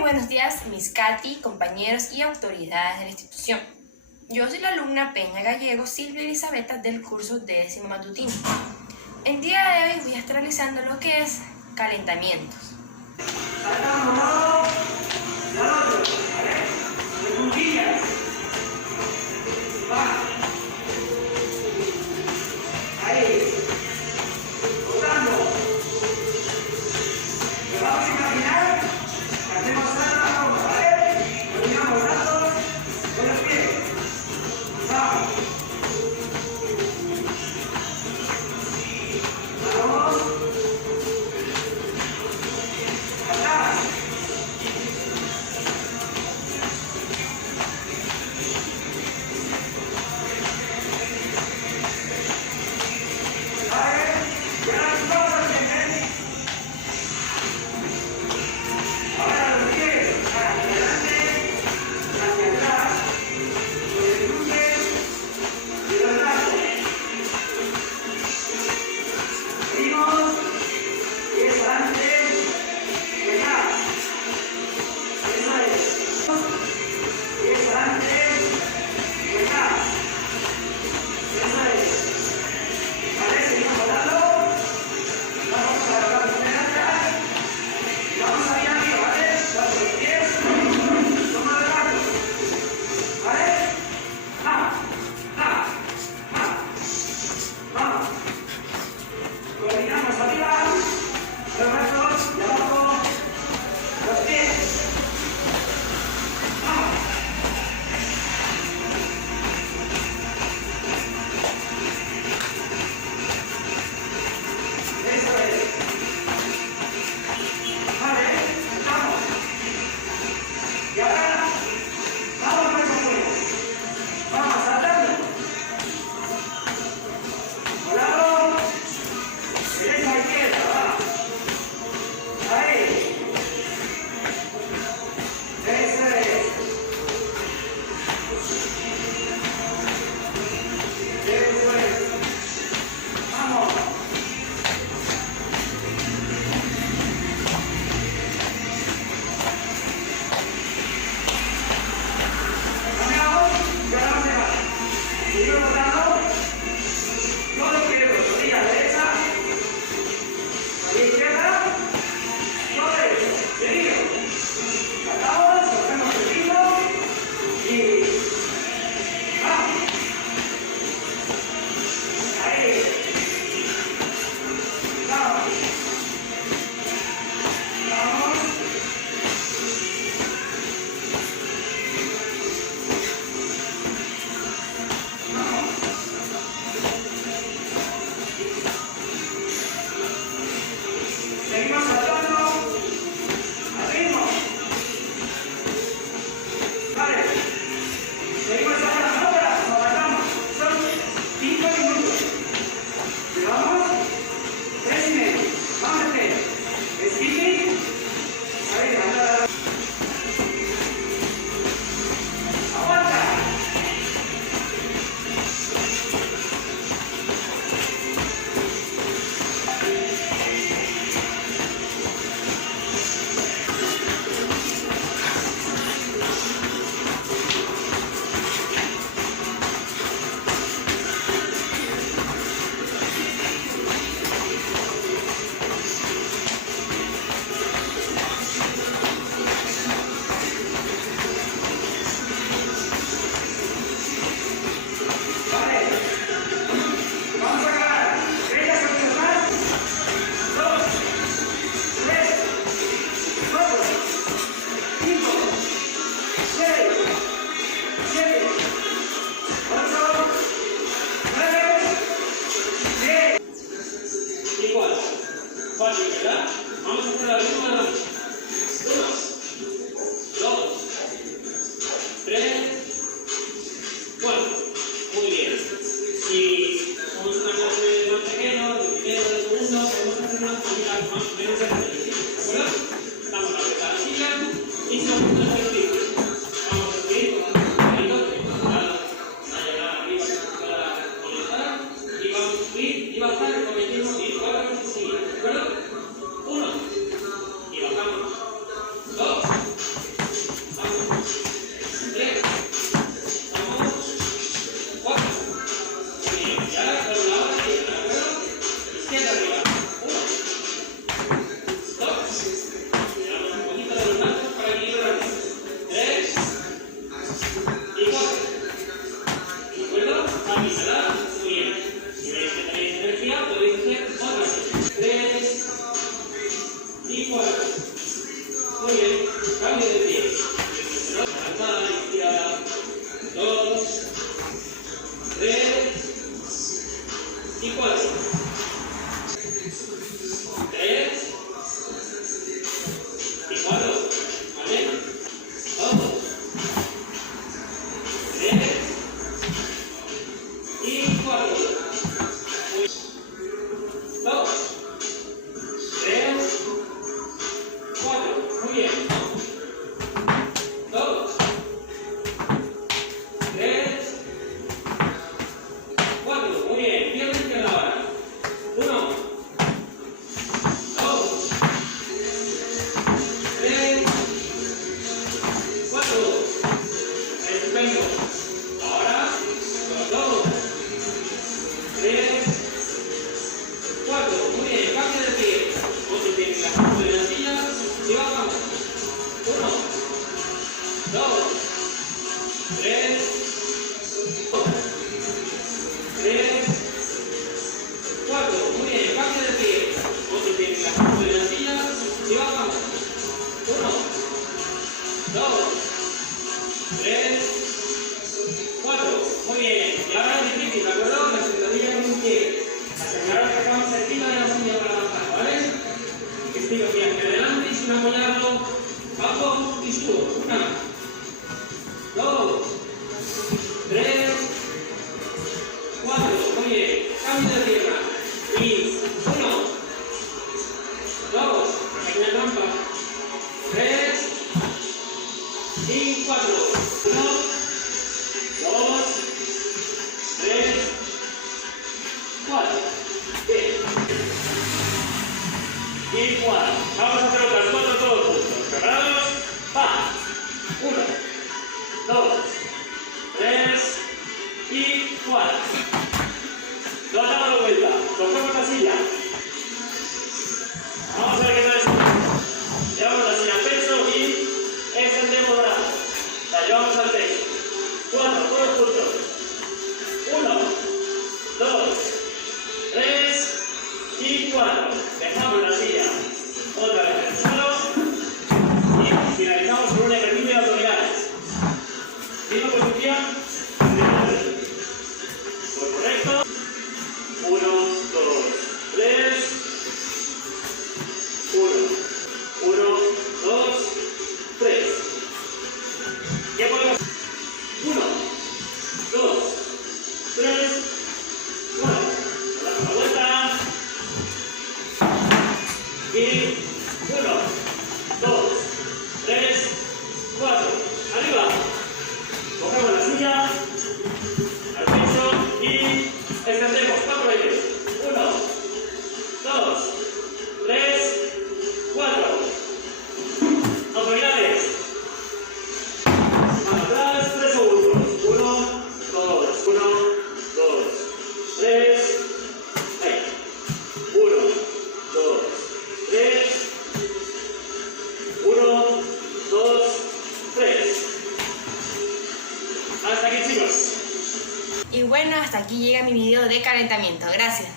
buenos días, Miss Katy, compañeros y autoridades de la institución. Yo soy la alumna Peña Gallego Silvia Elizabeth del curso décimo matutino. El día de hoy voy a estar realizando lo que es calentamientos. Muy bien. Cambio de pie. Avanzada, izquierda. 2, 3 y 4. 3 y 4. ¿Vale? 2, 3 y 4. 2, 3, 4. Muy bien. 2, 3, 4. Muy bien. Pierna izquierda ahora. 1, 2, 3, 4. Estupendo. Ahora, 2, 3, 4. Muy bien. Cambio de pie. Otro pie en la punta de la silla. Y bajamos. 1, 2, 3, 3, 4. Muy bien. Cambio de pie. Otro pie en la punta de la silla. Y bajamos. 1, 2, 3, 4. Muy bien. Y ahora es difícil, ¿de acuerdo? La sentadilla con un pie. Asegurar que estamos cerquita de la silla para avanzar, ¿vale? Estiro el pie hacia adelante y sin apoyarlo, bajo y subo. 1, 2, 3, 4. Muy bien. Cambio de pierna. Y 1, 2, pequeña trampa. 3 y 4. 1, 2, 3, 4. Bien. Y 4. Vamos a hacer otras 4 todos juntos. ¿Preparados? Va. 1, 2, 3 y 4. Nos damos la vuelta. Cogemos la silla. Vamos a ver qué tal es. Llevamos la silla al pecho y extendemos brazos. La llevamos al pecho. 4, todos juntos. 1, 2, 3 y 4. Dejamos la silla otra vez en el suelo y finalizamos con un ejercicio de abdominales. Misma posición. Por correcto. 1, 2, 3. 1, 2, 3. ¿Qué podemos hacer? 1, 2, 3, 4. Damos la vuelta. Y 1, 2, 3, 4. Arriba. Cogemos la silla al pecho y extendemos 4 veces. 1, 2, 3, 4. Abdominales. Atrás 3 segundos. 1, 2, 1, 2, 3. Ahí. 1, 2, 3. 1, 2, 3. Hasta aquí, chicos. Y bueno, hasta aquí llega mi video de calentamiento. Gracias.